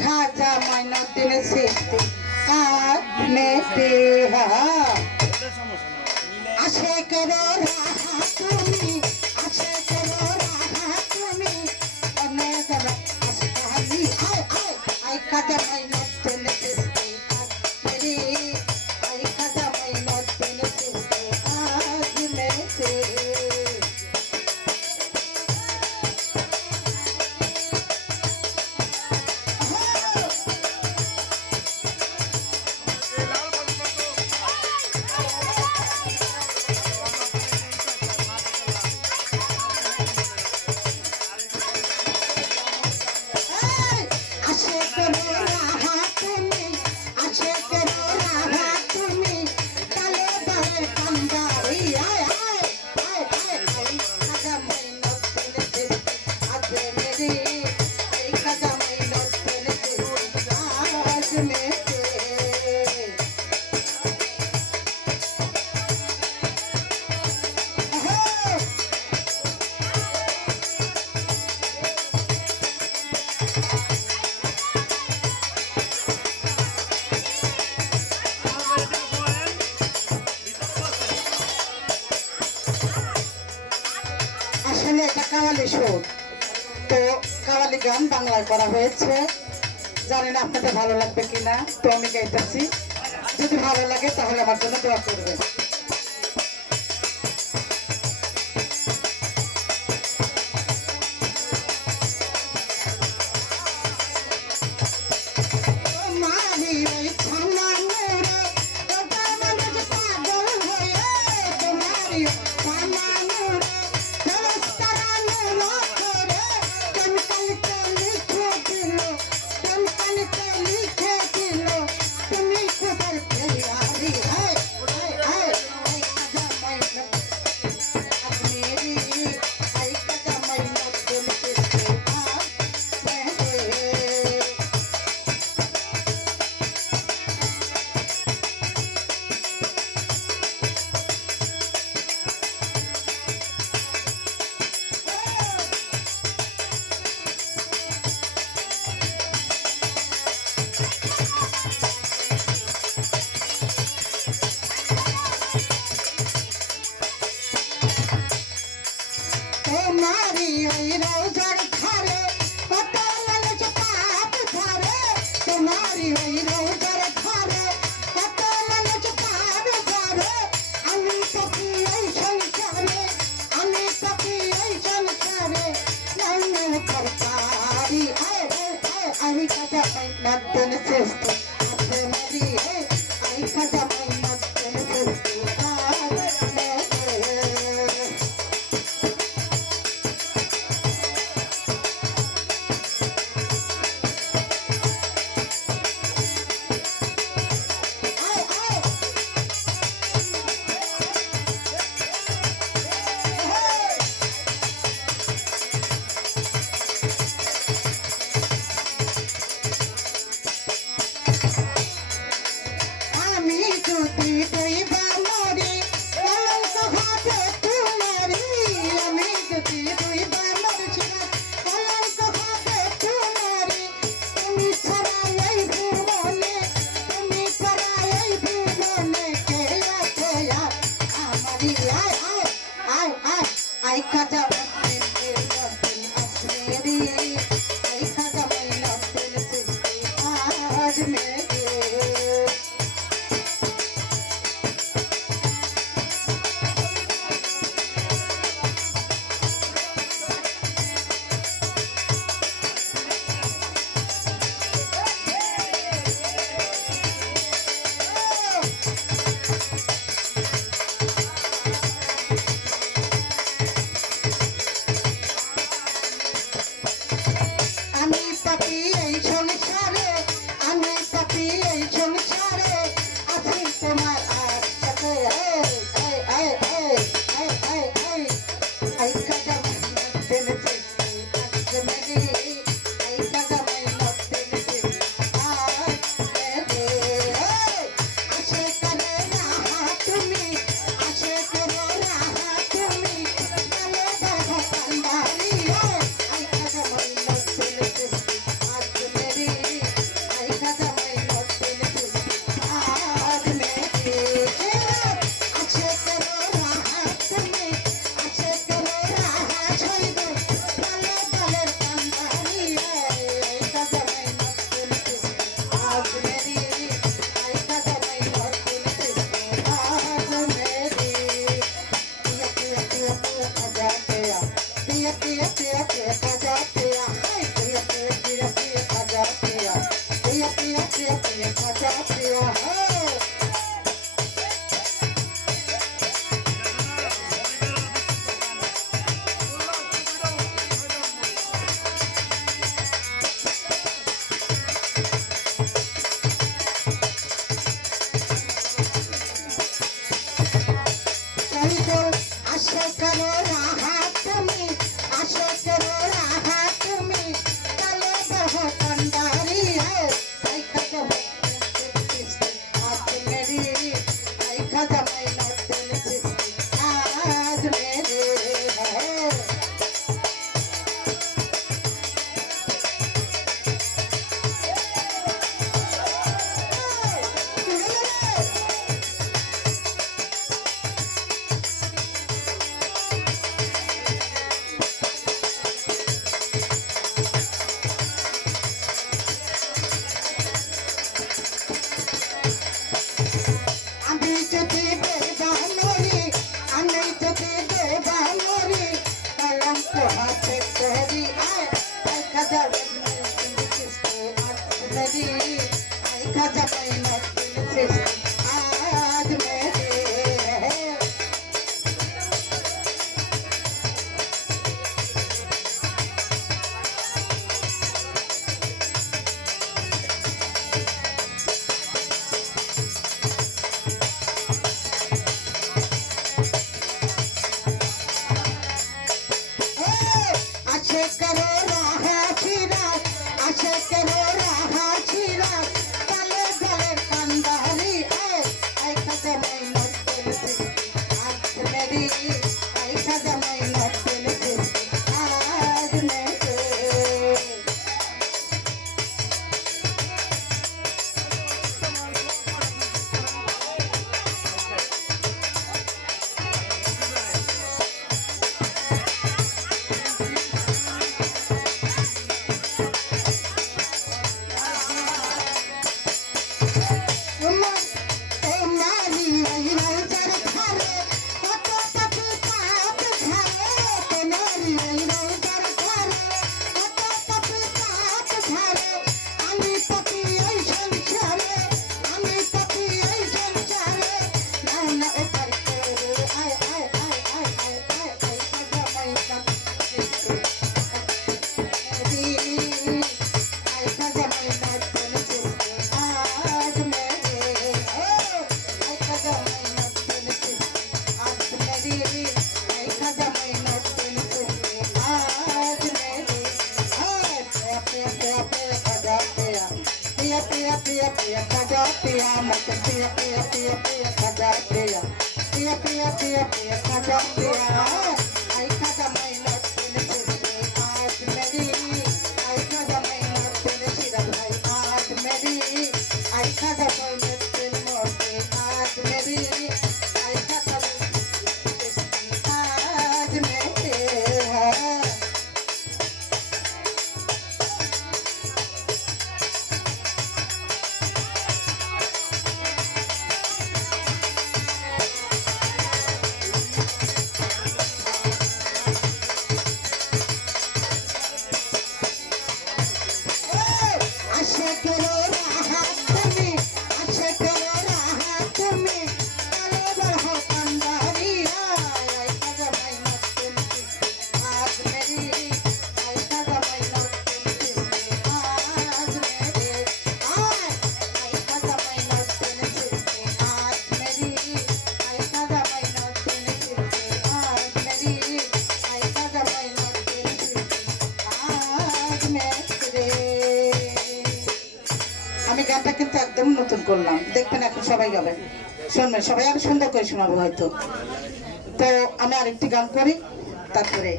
খাজা মাইনুদ্দিন সৃষ্টি আপনি পেহা আশে করো রাহা তুমি গান বাংলায় করা হয়েছে। জানি না আপনাদের ভালো লাগবে কিনা, তো আমি গাইতেছি যদি ভালো লাগে তাহলে আমার জন্য দোয়া করবে canal. Thank you. করলাম। দেখবেন এখন সবাই গাবেন শুনবেন, সবাই আমি সুন্দর করে শোনাবো হয়তো। তো আমি আরেকটি গান করি, তারপরে